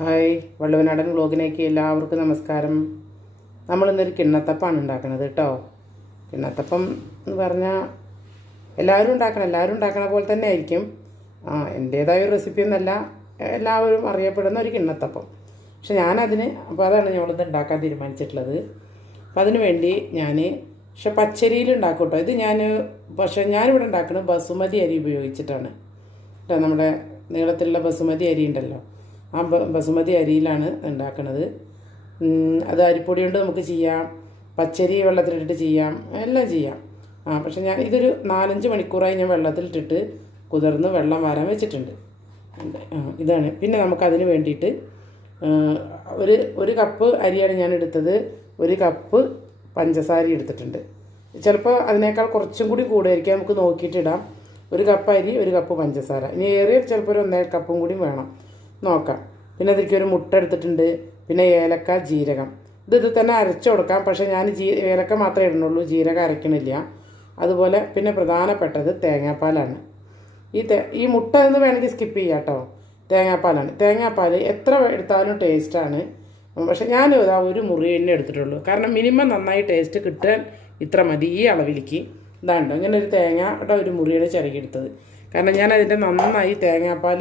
Hi വള്ളുവനാടൻ വ്ലോഗിലേക്ക് എല്ലാവർക്കും നമസ്കാരം. നമ്മളിന്നൊരു കിണ്ണത്തപ്പമാണ് ഉണ്ടാക്കുന്നത് കേട്ടോ. കിണ്ണത്തപ്പം എന്ന് പറഞ്ഞാൽ എല്ലാവരും ഉണ്ടാക്കണ പോലെ തന്നെ ആയിരിക്കും. എൻ്റേതായ ഒരു റെസിപ്പി ഒന്നല്ല, എല്ലാവരും അറിയപ്പെടുന്ന ഒരു കിണ്ണത്തപ്പം. പക്ഷെ അപ്പോൾ അതാണ് ഞങ്ങളിത് ഉണ്ടാക്കാൻ തീരുമാനിച്ചിട്ടുള്ളത്. അപ്പോൾ അതിന് വേണ്ടി പച്ചരിയിൽ ഉണ്ടാക്കും കേട്ടോ. ഇത് ഞാനിവിടെ ഉണ്ടാക്കുന്നത് ബസുമതി അരി ഉപയോഗിച്ചിട്ടാണ് കേട്ടോ. നമ്മുടെ നീളത്തിലുള്ള ബസുമതി അരി ഉണ്ടല്ലോ, ആ ബസുമതി അരിയിലാണ് ഉണ്ടാക്കുന്നത്. അത് അരിപ്പൊടി കൊണ്ട് നമുക്ക് ചെയ്യാം, പച്ചരി വെള്ളത്തിലിട്ടിട്ട് ചെയ്യാം, എല്ലാം ചെയ്യാം. പക്ഷെ ഇതൊരു 4-5 മണിക്കൂറായി ഞാൻ വെള്ളത്തിലിട്ടിട്ട് കുതിർന്ന് വെള്ളം വാരാൻ വെച്ചിട്ടുണ്ട്. ഇതാണ്. പിന്നെ നമുക്കതിന് വേണ്ടിയിട്ട് ഒരു കപ്പ് അരിയാണ് ഞാൻ എടുത്തത്. 1 കപ്പ് പഞ്ചസാര എടുത്തിട്ടുണ്ട്. ചിലപ്പോൾ അതിനേക്കാൾ കുറച്ചും കൂടി കൂടുതലായിരിക്കും, നമുക്ക് നോക്കിയിട്ടിടാം. 1 കപ്പ് അരി, 1 കപ്പ് പഞ്ചസാര. ഇനി ഏറിയ ചിലപ്പോൾ ഒരു 1.5 കപ്പും കൂടി വേണം, നോക്കാം. പിന്നെ അതിലേക്ക് ഒരു മുട്ട എടുത്തിട്ടുണ്ട്. പിന്നെ ഏലക്ക, ജീരകം. ഇത് തന്നെ അരച്ചു കൊടുക്കാം. പക്ഷേ ഞാൻ ഏലക്ക മാത്രമേ ഇടുന്നുള്ളൂ, ജീരകം അരയ്ക്കണില്ല. അതുപോലെ പിന്നെ പ്രധാനപ്പെട്ടത് തേങ്ങാപ്പാലാണ്. ഈ മുട്ട എന്ന് വേണമെങ്കിൽ സ്കിപ്പ് ചെയ്യാം കേട്ടോ. തേങ്ങാപ്പാലാണ്. തേങ്ങാപ്പാൽ എത്ര എടുത്താലും ടേസ്റ്റാണ്. പക്ഷെ ഞാൻ ഒരു മുറി തന്നെ എടുത്തിട്ടുള്ളൂ. കാരണം മിനിമം നന്നായി ടേസ്റ്റ് കിട്ടാൻ ഇത്ര മതി. ഈ അളവിലേക്ക് ഇതാണ്ടോ ഇങ്ങനെ ഒരു തേങ്ങയുടെ ഒരു മുറിയാണ് ചിരകിയെടുത്തത്. കാരണം ഞാൻ അതിൻ്റെ നന്നായി തേങ്ങാപ്പാൽ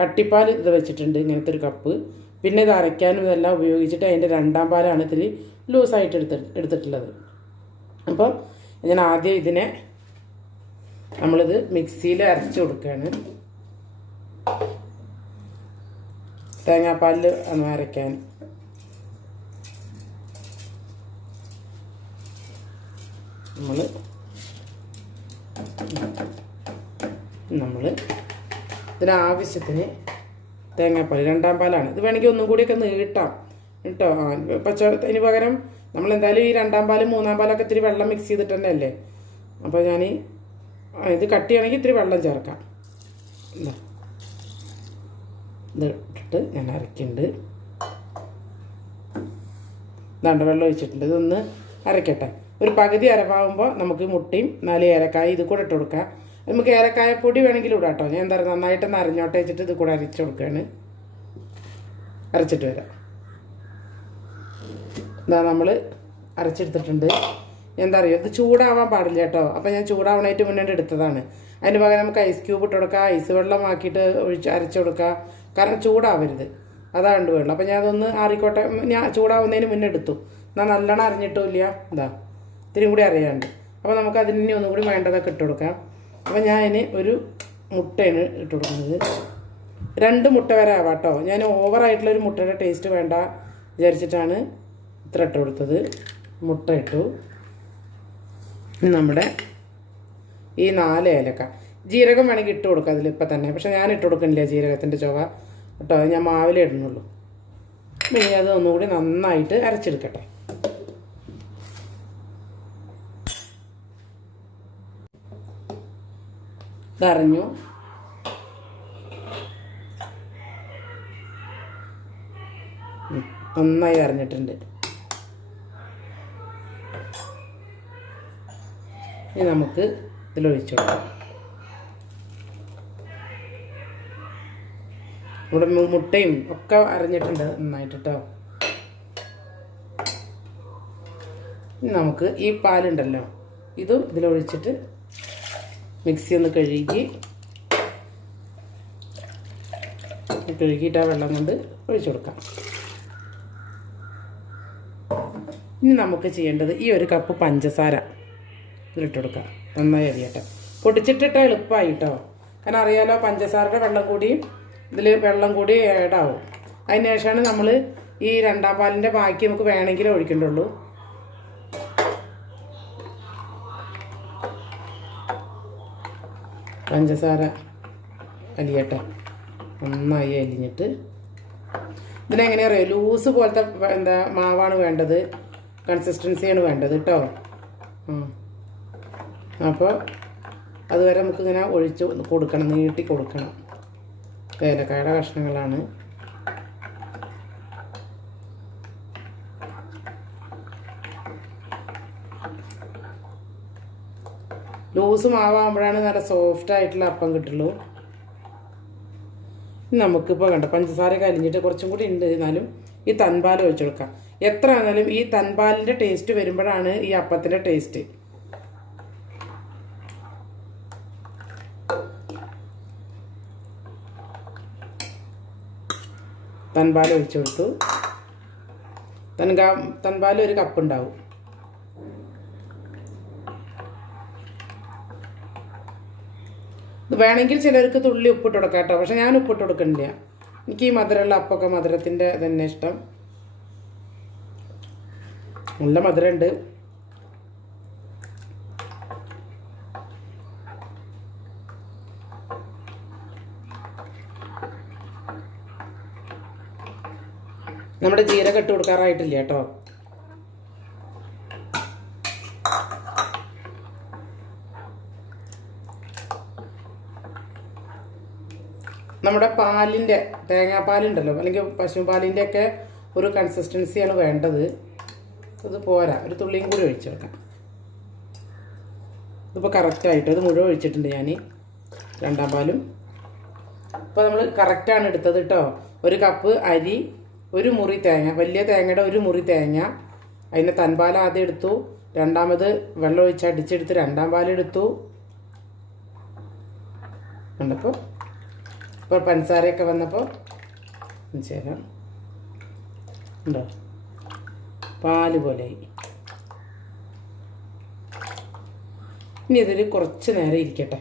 കട്ടിപ്പാൽ ഇത് വെച്ചിട്ടുണ്ട്, ഇങ്ങനത്തെ ഒരു കപ്പ്. പിന്നെ ഇത് അരയ്ക്കാനും ഇതെല്ലാം ഉപയോഗിച്ചിട്ട് അതിൻ്റെ 2ാം പാലാണ് ഇത്തിരി ലൂസായിട്ട് എടുത്തിട്ടുള്ളത്. അപ്പോൾ ഞാൻ ആദ്യം നമ്മളിത് മിക്സിയിൽ അരച്ച് കൊടുക്കുകയാണ്. തേങ്ങാപ്പാലിൽ അരയ്ക്കാൻ നമ്മൾ ഇതിനാവശ്യത്തിന് തേങ്ങാപ്പാൽ 2ാം പാലാണ്. ഇത് വേണമെങ്കിൽ ഒന്നും കൂടിയൊക്കെ നീട്ടാം കേട്ടോ. ഇതിന് പകരം നമ്മളെന്തായാലും ഈ 2ാം പാലും 3ാം പാലൊക്കെ ഇത്തിരി വെള്ളം മിക്സ് ചെയ്തിട്ട് തന്നെ അല്ലേ. അപ്പോൾ ഇത് കട്ടിയാണെങ്കിൽ ഇത്തിരി വെള്ളം ചേർക്കാം. ഇത് ഇട്ടിട്ട് ഞാൻ അരയ്ക്കുന്നുണ്ട്. ഇതാണ്ട് വെള്ളം ഒഴിച്ചിട്ടുണ്ട്. ഇതൊന്ന് അരയ്ക്കട്ടെ. ഒരു പകുതി അരവാകുമ്പോൾ നമുക്ക് മുട്ടയും 4 ഏലക്കായ ഇത് കൂടെ ഇട്ട് കൊടുക്കാം. നമുക്ക് ഏലക്കായപ്പൊടി വേണമെങ്കിലും ഇടാം കേട്ടോ. ഞാൻ എന്താ പറയുക, നന്നായിട്ടൊന്ന് അരഞ്ഞോട്ടെ വെച്ചിട്ട് ഇത് കൂടെ അരച്ച് കൊടുക്കുകയാണ്. അരച്ചിട്ട് വരാം. നമ്മൾ അരച്ചെടുത്തിട്ടുണ്ട്. എന്താ പറയുക, ഇത് ചൂടാവാൻ പാടില്ല കേട്ടോ. അപ്പോൾ ഞാൻ ചൂടാവണായിട്ട് മുന്നേ എടുത്തതാണ്. അതിന് പകരം നമുക്ക് ഐസ് ക്യൂബ് ഇട്ട് കൊടുക്കുക, ഐസ് വെള്ളമാക്കിയിട്ട് അരച്ച് കൊടുക്കുക. കാരണം ചൂടാവരുത്, അതാണ് വേണ്ടത്. അപ്പോൾ ഞാൻ അതൊന്ന് ആറിക്കോട്ടെ. ഞാൻ ചൂടാവുന്നതിന് മുന്നേ എടുത്തു. എന്നാൽ നല്ലോണം അരിഞ്ഞിട്ടില്ല, ഇത്തിരി കൂടി അറിയാണ്ട്. അപ്പോൾ നമുക്ക് അതിന് ഒന്നും കൂടി വേണ്ടതൊക്കെ ഇട്ട് കൊടുക്കാം. അപ്പോൾ ഞാൻ ഒരു മുട്ടയാണ് ഇട്ട് കൊടുക്കുന്നത്. 2 മുട്ട വരെ ആവാം കേട്ടോ. ഞാൻ ഓവറായിട്ടുള്ളൊരു മുട്ടയുടെ ടേസ്റ്റ് വേണ്ട വിചാരിച്ചിട്ടാണ് ഇത്ര ഇട്ട് കൊടുത്തത്. മുട്ട ഇട്ടു. നമ്മുടെ ഈ 4 ഏലക്ക, ജീരകം വേണമെങ്കിൽ ഇട്ട് കൊടുക്കാം അതിലിപ്പോൾ തന്നെ. പക്ഷേ ഞാൻ ഇട്ട് കൊടുക്കണില്ല ജീരകത്തിൻ്റെ ചുവ കേട്ടോ. ഞാൻ മാവിലേ ഇടുന്നുള്ളൂ. പിന്നെ അത് ഒന്നുകൂടി നന്നായിട്ട് അരച്ചെടുക്കട്ടെ. ഇതറിഞ്ഞു. നന്നായി അരിഞ്ഞിട്ടുണ്ട്. ഇനി നമുക്ക് ഇതിലൊഴിച്ചു കൊടുക്കാം. ഇവിടെ മുട്ടയും ഒക്കെ അരിഞ്ഞിട്ടുണ്ട് നന്നായിട്ട് കേട്ടോ. ഇനി നമുക്ക് ഈ പാലുണ്ടല്ലോ, ഇതും ഇതിലൊഴിച്ചിട്ട് മിക്സി ഒന്ന് കഴുകിയിട്ട് ആ വെള്ളം കൊണ്ട് ഒഴിച്ചു കൊടുക്കാം. ഇനി നമുക്ക് ചെയ്യേണ്ടത് ഈ 1 കപ്പ് പഞ്ചസാര ഇതിലിട്ട് കൊടുക്കാം. നന്നായി അരിയട്ടെ. പൊടിച്ചിട്ടിട്ട് എളുപ്പമായി കേട്ടോ. കാരണം അറിയാലോ, പഞ്ചസാരയുടെ വെള്ളം കൂടി ഏഡാവും. അതിന് ശേഷമാണ് നമ്മൾ ഈ 2ാം പാലിൻ്റെ ബാക്കി നമുക്ക് വേണമെങ്കിൽ ഒഴിക്കേണ്ടുള്ളൂ. പഞ്ചസാര അലിയട്ടെ. നന്നായി അലിഞ്ഞിട്ട് ഇതിനെങ്ങനെയാ അറിയാം, ലൂസ് പോലത്തെ മാവാണ് വേണ്ടത്, കൺസിസ്റ്റൻസിയാണ് വേണ്ടത് കേട്ടോ. അപ്പോൾ അതുവരെ നമുക്കിങ്ങനെ ഒഴിച്ച് കൊടുക്കണം, നീട്ടി കൊടുക്കണം. ഏലക്കായുടെ കഷ്ണങ്ങളാണ്. ലൂസ് മാവാകുമ്പോഴാണ് നല്ല സോഫ്റ്റ് ആയിട്ടുള്ള അപ്പം കിട്ടുള്ളൂ. നമുക്കിപ്പോൾ കണ്ട പഞ്ചസാരയൊക്കെ അലിഞ്ഞിട്ട് കുറച്ചും കൂടി ഉണ്ട്. എന്നാലും ഈ തൻപാൽ ഒഴിച്ചു കൊടുക്കാം. എത്ര ആണെങ്കിലും ഈ തൻപാലിൻ്റെ ടേസ്റ്റ് വരുമ്പോഴാണ് ഈ അപ്പത്തിൻ്റെ ടേസ്റ്റ്. തൻപാൽ ഒഴിച്ചു കൊടുത്തു. തൻപാൽ ഒരു കപ്പ് ഉണ്ടാവും. വേണമെങ്കിൽ ചിലർക്ക് തുള്ളി ഉപ്പിട്ട് കൊടുക്കാം കേട്ടോ. പക്ഷെ ഞാൻ ഉപ്പിട്ട് കൊടുക്കണില്ല. എനിക്ക് ഈ മധുരമുള്ള അപ്പൊക്കെ മധുരത്തിൻ്റെ തന്നെ ഇഷ്ടം. നല്ല മധുരമുണ്ട്. നമ്മുടെ ജീരകം ഇട്ട് കൊടുക്കാറായിട്ടില്ല കേട്ടോ. നമ്മുടെ പാലിൻ്റെ തേങ്ങാപ്പാലുണ്ടല്ലോ അല്ലെങ്കിൽ പശുപാലിൻ്റെയൊക്കെ ഒരു കൺസിസ്റ്റൻസിയാണ് വേണ്ടത്. ഇത് പോരാ, ഒരു തുള്ളിയും കൂടി ഒഴിച്ചെടുക്കാം. ഇതിപ്പോൾ കറക്റ്റായിട്ട് ഇത് മുഴുവൻ ഒഴിച്ചിട്ടുണ്ട് ഞാൻ രണ്ടാം പാലും. ഇപ്പോൾ നമ്മൾ കറക്റ്റാണ് എടുത്തത് കേട്ടോ. ഒരു കപ്പ് അരി, ഒരു മുറി തേങ്ങ, വലിയ തേങ്ങയുടെ ഒരു മുറി തേങ്ങ. അതിൻ്റെ തൻപാൽ ആദ്യം എടുത്തു. രണ്ടാമത് വെള്ളം ഒഴിച്ച് അടിച്ചെടുത്ത് രണ്ടാം പാലെടുത്തു. കണ്ടപ്പോൾ ഇപ്പോൾ പഞ്ചസാരയൊക്കെ വന്നപ്പോൾ ചേരാം ഉണ്ടോ, പാല് പോലെയായി. ഇനി ഇതിൽ കുറച്ച് നേരം ഇരിക്കട്ടെ.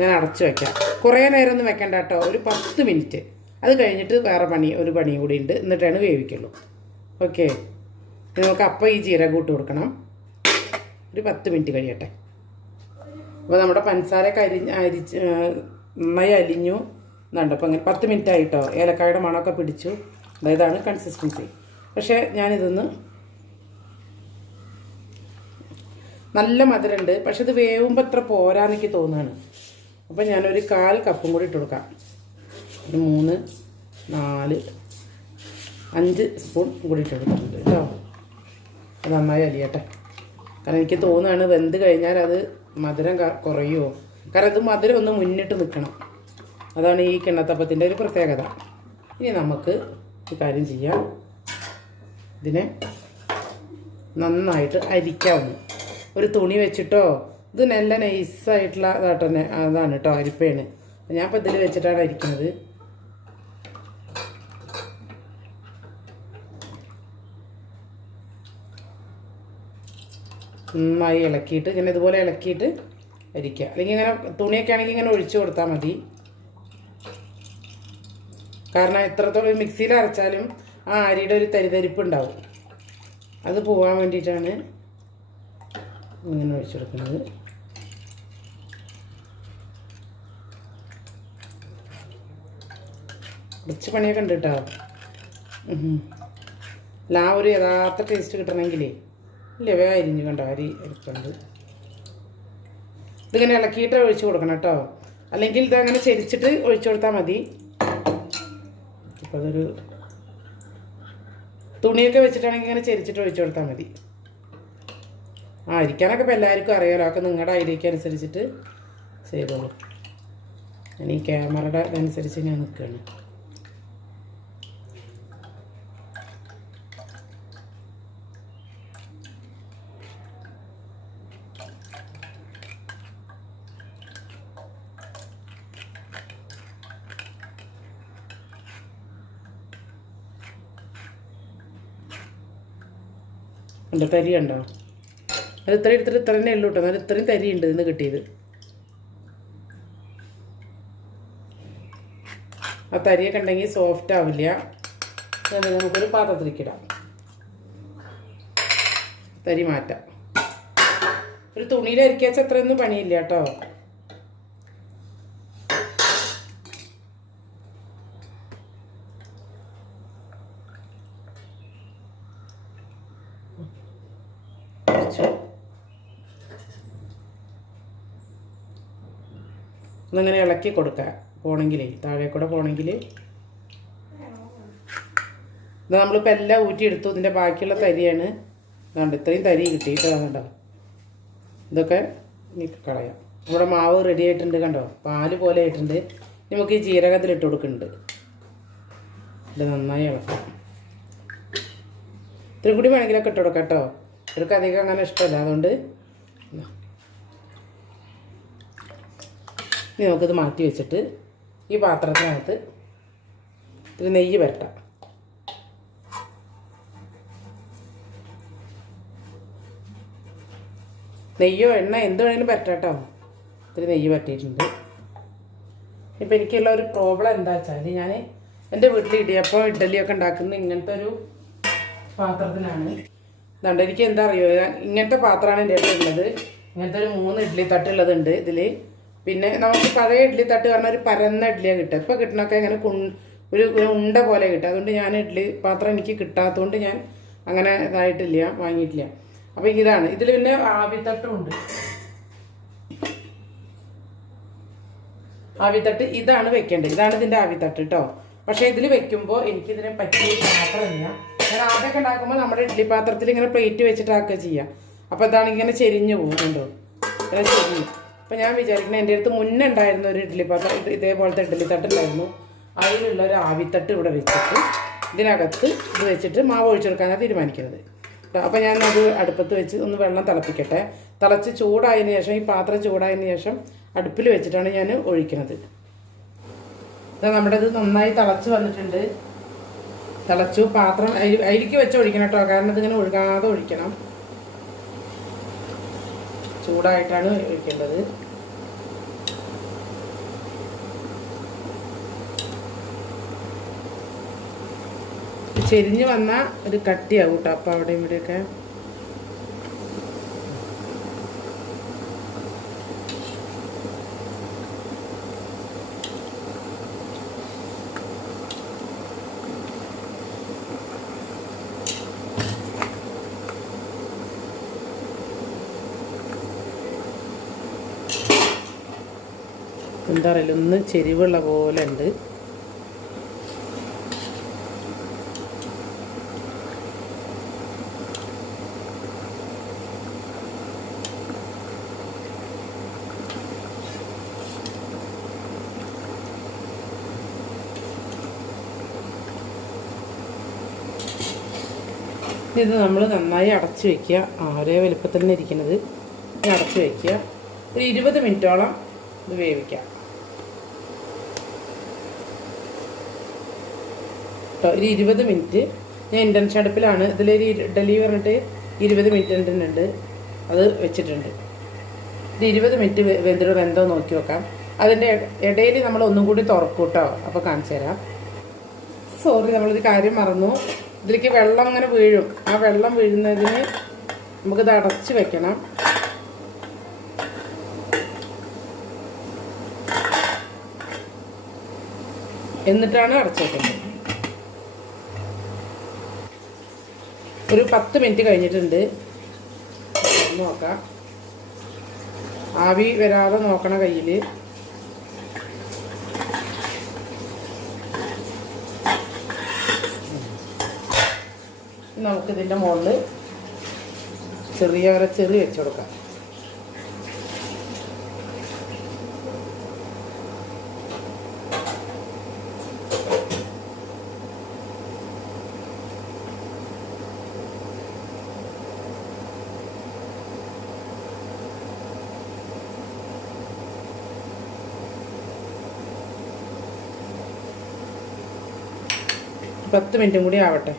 ഞാൻ അടച്ചു വയ്ക്കാം. കുറേ നേരം ഒന്നും വെക്കണ്ട കേട്ടോ. ഒരു 10 മിനിറ്റ്. അത് കഴിഞ്ഞിട്ട് വേറെ ഒരു പണിയും കൂടി ഉണ്ട്. എന്നിട്ടാണ് വേവിക്കുള്ളൂ. ഓക്കെ. നമുക്ക് അപ്പം ഈ ജീരകം ഇട്ട് കൊടുക്കണം. ഒരു 10 മിനിറ്റ് കഴിയട്ടെ. അപ്പോൾ നമ്മുടെ പഞ്ചസാരയൊക്കെ നന്നായി അലിഞ്ഞു എന്നുണ്ട്. അപ്പോൾ അങ്ങനെ 10 മിനിറ്റ് ആയിട്ടോ. ഏലക്കായുടെ മണമൊക്കെ പിടിച്ചു. അതായതാണ് കൺസിസ്റ്റൻസി. പക്ഷേ ഞാനിതൊന്ന് നല്ല മധുരമുണ്ട്. പക്ഷെ ഇത് വേവുമ്പോൾ അത്ര പോരാന്നെനിക്ക് തോന്നുകയാണ്. അപ്പോൾ ഞാനൊരു 1/4 കപ്പും കൂടി ഇട്ട് കൊടുക്കാം. ഒരു 3, 4, 5 സ്പൂൺ കൂടി ഇട്ട് കൊടുക്കുന്നുണ്ട് കേട്ടോ. അത് നന്നായി അലിയട്ടെ. കാരണം എനിക്ക് തോന്നുകയാണ് വെന്ത് കഴിഞ്ഞാൽ അത് മധുരം കുറയുമോ. കാരണം ഇത് മധുരം ഒന്ന് മുന്നിട്ട് നിൽക്കണം. അതാണ് ഈ കിണ്ണത്തപ്പത്തിൻ്റെ ഒരു പ്രത്യേകത. ഇനി നമുക്ക് ഒരു കാര്യം ചെയ്യാം. ഇതിനെ നന്നായിട്ട് അരിക്കാവുന്നു. ഒരു തുണി വെച്ചിട്ടോ, ഇത് നല്ല നൈസായിട്ടുള്ള അതാണ് കേട്ടോ, അരിപ്പയാണ്. ഞാൻ ഇപ്പോൾ ഇതിൽ വെച്ചിട്ടാണ് അരിക്കുന്നത്. നന്നായി ഇളക്കിയിട്ട് ഇങ്ങനെ ഇതുപോലെ ഇളക്കിയിട്ട് അരിക്കുക. അല്ലെങ്കിൽ ഇങ്ങനെ തുണിയൊക്കെ ആണെങ്കിൽ ഇങ്ങനെ ഒഴിച്ചു കൊടുത്താൽ മതി. കാരണം എത്രത്തോളം മിക്സിയിൽ അരച്ചാലും ആ അരിയുടെ ഒരു തരിതരിപ്പ് ഉണ്ടാവും. അത് പോകാൻ വേണ്ടിയിട്ടാണ് ഇങ്ങനെ ഒഴിച്ചു കൊടുക്കുന്നത്. കുറച്ച് പണിയൊക്കെ ഉണ്ട് കേട്ടോ. ആ ഒരു യഥാർത്ഥ ടേസ്റ്റ് കിട്ടണമെങ്കിലേ ഇല്ല വേഗം അരിഞ്ഞു കണ്ടോ, അരി അരിപ്പുണ്ട്. ഇതിങ്ങനെ ഇളക്കിയിട്ട് ഒഴിച്ചു കൊടുക്കണം കേട്ടോ. അല്ലെങ്കിൽ ഇതങ്ങനെ ചെരിച്ചിട്ട് ഒഴിച്ചു കൊടുത്താൽ മതി. അപ്പോൾ അതൊരു തുണിയൊക്കെ വെച്ചിട്ടാണെങ്കിൽ ഇങ്ങനെ ചെരിച്ചിട്ട് ഒഴിച്ചു കൊടുത്താൽ മതി. അരിക്കാനൊക്കെ ഇപ്പോൾ എല്ലാവർക്കും അറിയാമല്ലോ. അതൊക്കെ നിങ്ങളുടെ ഐഡിയയ്ക്ക് അനുസരിച്ചിട്ട് ചെയ്തോളൂ. ഞാൻ ഈ ക്യാമറയുടെ അനുസരിച്ച് ഞാൻ നിൽക്കുകയാണ്. ഉണ്ടോ, തരി ഉണ്ടോ? അത് ഇത്ര എടുത്തിട്ട് ഇത്ര തന്നെ ഉള്ളൂ കേട്ടോ. എന്നാലും ഇത്രയും തരി ഉണ്ട് ഇന്ന് കിട്ടിയത്. ആ തരിയൊക്കെ ഉണ്ടെങ്കിൽ സോഫ്റ്റ് ആവില്ല. നമുക്കൊരു പാത്രത്തിലേക്ക് ഇടാം. തരി മാറ്റാം. ഒരു തുണിയിൽ അരിക്കാച്ച അത്രയൊന്നും പണിയില്ല കേട്ടോ. ഒന്നിങ്ങനെ ഇളക്കി കൊടുക്കുക. പോകണമെങ്കിലേ താഴെ കൂടെ പോകണമെങ്കിൽ ഇത് നമ്മളിപ്പോൾ എല്ലാം ഊറ്റിയെടുത്തു. ഇതിൻ്റെ ബാക്കിയുള്ള തരിയാണ്. അതുകൊണ്ട് ഇത്രയും തരി കിട്ടിയിട്ട് കണ്ടോ. ഇതൊക്കെ കളയാം. നമ്മുടെ മാവ് റെഡി ആയിട്ടുണ്ട് കണ്ടോ, പാല് പോലെ ആയിട്ടുണ്ട്. നമുക്ക് ഈ ജീരകത്തിലിട്ട് കൊടുക്കുന്നുണ്ട്. ഇത് നന്നായി ഇളക്കാം. ഇത്തിരി കൂടി വേണമെങ്കിലൊക്കെ ഇട്ട് കൊടുക്കാം കേട്ടോ. ഇവർക്ക് അധികം അങ്ങനെ ഇഷ്ടമല്ല, അതുകൊണ്ട് ഇനി നമുക്കിത് മാറ്റി വെച്ചിട്ട് ഈ പാത്രത്തിനകത്ത് ഇത്തിരി നെയ്യ് പുരട്ടാം. നെയ്യോ എണ്ണ എന്ത് വേണമെങ്കിലും പറ്റാം കേട്ടോ. ഇത്തിരി നെയ്യ് പറ്റിയിട്ടുണ്ട്. ഇപ്പം എനിക്കുള്ള ഒരു പ്രോബ്ലം എന്താ വെച്ചാൽ, ഞാൻ എൻ്റെ വീട്ടിൽ ഇടിയപ്പം ഇഡ്ഡലിയൊക്കെ ഉണ്ടാക്കുന്നത് ഇങ്ങനത്തെ ഒരു പാത്രത്തിലാണ്. അതുകൊണ്ട് എനിക്ക് എന്താ അറിയോ, ഇങ്ങനത്തെ പാത്രമാണ് എൻ്റെ അടുത്തുള്ളത്. ഇങ്ങനത്തെ ഒരു 3 ഇഡ്ഡലി തട്ടുള്ളതുണ്ട് ഇതിൽ. പിന്നെ നമുക്ക് പഴയ ഇഡ്ഡലി തട്ട് പറഞ്ഞാൽ ഒരു പരന്ന ഇഡ്ഡലിയാണ് കിട്ടുക. ഇപ്പോൾ കിട്ടണമൊക്കെ ഇങ്ങനെ ഒരു ഉണ്ട പോലെ കിട്ടുക. അതുകൊണ്ട് ഞാൻ ഇഡ്ഡലി പാത്രം എനിക്ക് കിട്ടാത്തതുകൊണ്ട് ഞാൻ അങ്ങനെ ഇതായിട്ടില്ല, വാങ്ങിയിട്ടില്ല. അപ്പോൾ ഇതാണ്. ഇതിൽ പിന്നെ ആവിത്തട്ടും ഉണ്ട്. ആവിത്തട്ട് ഇതാണ് വെക്കേണ്ടത്. ഇതാണ് ഇതിൻ്റെ ആവിത്തട്ട് കേട്ടോ. പക്ഷേ ഇതിൽ വെക്കുമ്പോൾ എനിക്കിതിനെ പറ്റിയ പാത്രമില്ല. ഞാൻ ആദ്യമൊക്കെ ഉണ്ടാക്കുമ്പോൾ നമ്മുടെ ഇഡ്ഡലി പാത്രത്തിൽ ഇങ്ങനെ പ്ലേറ്റ് വെച്ചിട്ടാക്കുക ചെയ്യുക. അപ്പോൾ ഇതാണ് ഇങ്ങനെ ചെരിഞ്ഞു പോകുന്നുണ്ടോ, ഇങ്ങനെ ചെരിഞ്ഞു. അപ്പോൾ ഞാൻ വിചാരിക്കുന്നത് എൻ്റെ അടുത്ത് മുന്നേ ഉണ്ടായിരുന്ന ഒരു ഇഡ്ഡലി പാത്രം, ഇതേപോലത്തെ ഇഡ്ഡലി തട്ടുണ്ടായിരുന്നു. അതിലുള്ള ഒരു ആവിത്തട്ട് ഇവിടെ വെച്ചിട്ട് ഇതിനകത്ത് ഇത് വെച്ചിട്ട് മാവ് ഒഴിച്ചെടുക്കാനാണ് തീരുമാനിക്കുന്നത്. അപ്പോൾ ഞാനത് അടുപ്പത്ത് വെച്ച് ഒന്ന് വെള്ളം തിളപ്പിക്കട്ടെ. തിളച്ച് ചൂടായതിന് ശേഷം, ഈ പാത്രം ചൂടായതിന് ശേഷം അടുപ്പിൽ വെച്ചിട്ടാണ് ഞാൻ ഒഴിക്കുന്നത്. ഇതാ നമ്മുടെ ഇത് നന്നായി തിളച്ച് വന്നിട്ടുണ്ട്. തിളച്ചു. പാത്രം അരിക്ക് വെച്ച് ഒഴിക്കണം കേട്ടോ, കാരണം ഇതിങ്ങനെ ഒഴുകാതെ ഒഴിക്കണം. ചൂടായിട്ടാണ് ഒഴിക്കേണ്ടത്. ചെരിഞ്ഞ് വന്നാൽ ഒരു കട്ടിയാവും കേട്ടോ. അപ്പം അവിടെ ഇവിടെയൊക്കെ എന്താ പറയുക, ഒന്ന് ചെരിവുള്ള പോലെ ഉണ്ട്. ഇത് നമ്മൾ നന്നായി അടച്ചു വയ്ക്കുക. ഒരേ വലുപ്പത്തിൽ തന്നെ ഇരിക്കുന്നത്. അടച്ചു വയ്ക്കുക. ഒരു 20 മിനിറ്റോളം ഇത് വേവിക്കാം കേട്ടോ. ഒരു 20 മിനിറ്റ് ഞാൻ ഇൻഡക്ഷൻ അടുപ്പിലാണ്. ഇതിലൊരു ഇഡ്ഡലി പറഞ്ഞിട്ട് 20 മിനിറ്റ് ഉണ്ട്, അത് വെച്ചിട്ടുണ്ട്. ഇത് 20 മിനിറ്റ് വെന്തോ നോക്കി നോക്കാം. അതിൻ്റെ ഇടയിൽ നമ്മൾ ഒന്നും കൂടി തുറക്കും കേട്ടോ. അപ്പോൾ കാണിച്ചു തരാം. സോറി, നമ്മളിത് കാര്യം മറന്നു. ഇതിലേക്ക് വെള്ളം അങ്ങനെ വീഴും. ആ വെള്ളം വീഴുന്നതിന് നമുക്കിത് അടച്ച് വെക്കണം. എന്നിട്ടാണ് അടച്ചു വെക്കുന്നത്. ഒരു 10 മിനിറ്റ് കഴിഞ്ഞിട്ടുണ്ട്. നോക്കാം. ആവി വരാതെ നോക്കണ കയ്യിൽ. നമുക്കിതിൻ്റെ മുകളിൽ ചെറിയ വെച്ച് കൊടുക്കാം. പത്ത് മിനിറ്റും കൂടി ആവട്ടെ.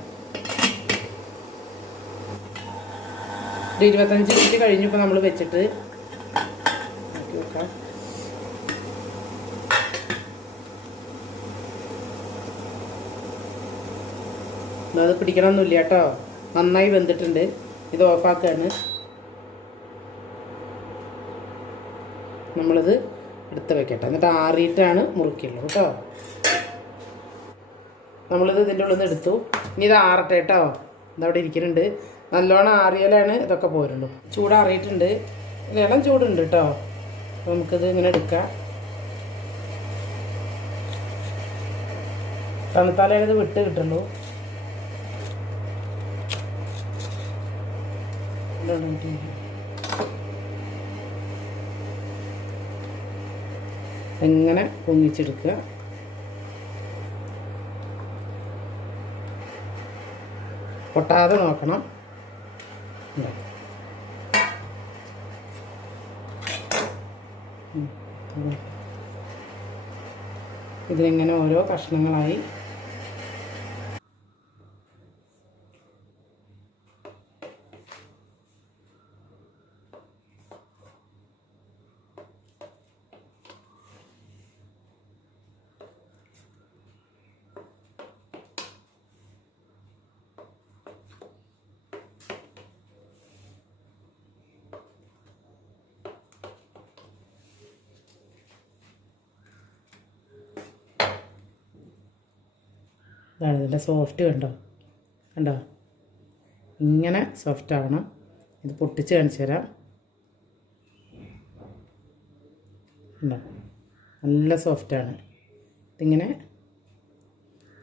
25 മിനിറ്റ് കഴിഞ്ഞപ്പോൾ നമ്മൾ വെച്ചിട്ട് നോക്കി നോക്കാം. അത് പിടിക്കണമൊന്നുമില്ല കേട്ടോ. നന്നായി വെന്തിട്ടുണ്ട്. ഇത് ഓഫാക്കുകയാണ്. നമ്മളിത് എടുത്ത് വെക്കട്ടെ. എന്നിട്ട് ആറിയിട്ടാണ് മുറിക്കുള്ളൂ കേട്ടോ. നമ്മളിത് ഇതിൻ്റെ ഉള്ളിൽ നിന്ന് എടുത്തു. ഇനി ഇത് ആറട്ടെ കേട്ടോ. ഇതവിടെ ഇരിക്കുന്നുണ്ട്. നല്ലോണം ആറിയാലാണ് ഇതൊക്കെ പോരുള്ളൂ. ചൂടാറിയിട്ടുണ്ട്. ഇളം ചൂടുണ്ട് കേട്ടോ. അപ്പോൾ നമുക്കിത് ഇങ്ങനെ എടുക്കാം. തണുത്താലേ ഇത് വിട്ട് കിട്ടുള്ളൂ. ഇങ്ങനെ പൊങ്ങിച്ചെടുക്കുക. പൊട്ടാതെ നോക്കണം. ഇതിലിങ്ങനെ ഓരോ കഷ്ണങ്ങളായി ഇതാണ് ഇതിൻ്റെ സോഫ്റ്റ്. കണ്ടോ ഇങ്ങനെ സോഫ്റ്റ് ആവണം. ഇത് പൊട്ടിച്ച് കാണിച്ചു തരാം. കണ്ടോ നല്ല സോഫ്റ്റാണ്. ഇതിങ്ങനെ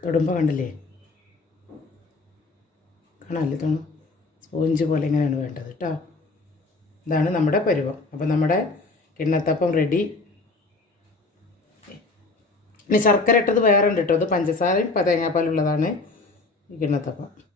തൊടുമ്പോൾ കണ്ടില്ലേ, കാണാമല്ലേ, തോന്നും സ്പോഞ്ച് പോലെ ഇങ്ങനെയാണ് വേണ്ടത് കേട്ടോ. ഇതാണ് നമ്മുടെ പരുവം. അപ്പോൾ നമ്മുടെ കിണ്ണത്തപ്പം റെഡി. ഇനി ശർക്കര ഇട്ടത് വേറെ ഉണ്ട് കേട്ടോ. അത് പഞ്ചസാരയും തേങ്ങാപ്പാലുള്ളതാണ് ഈ കിണ്ണത്തപ്പം.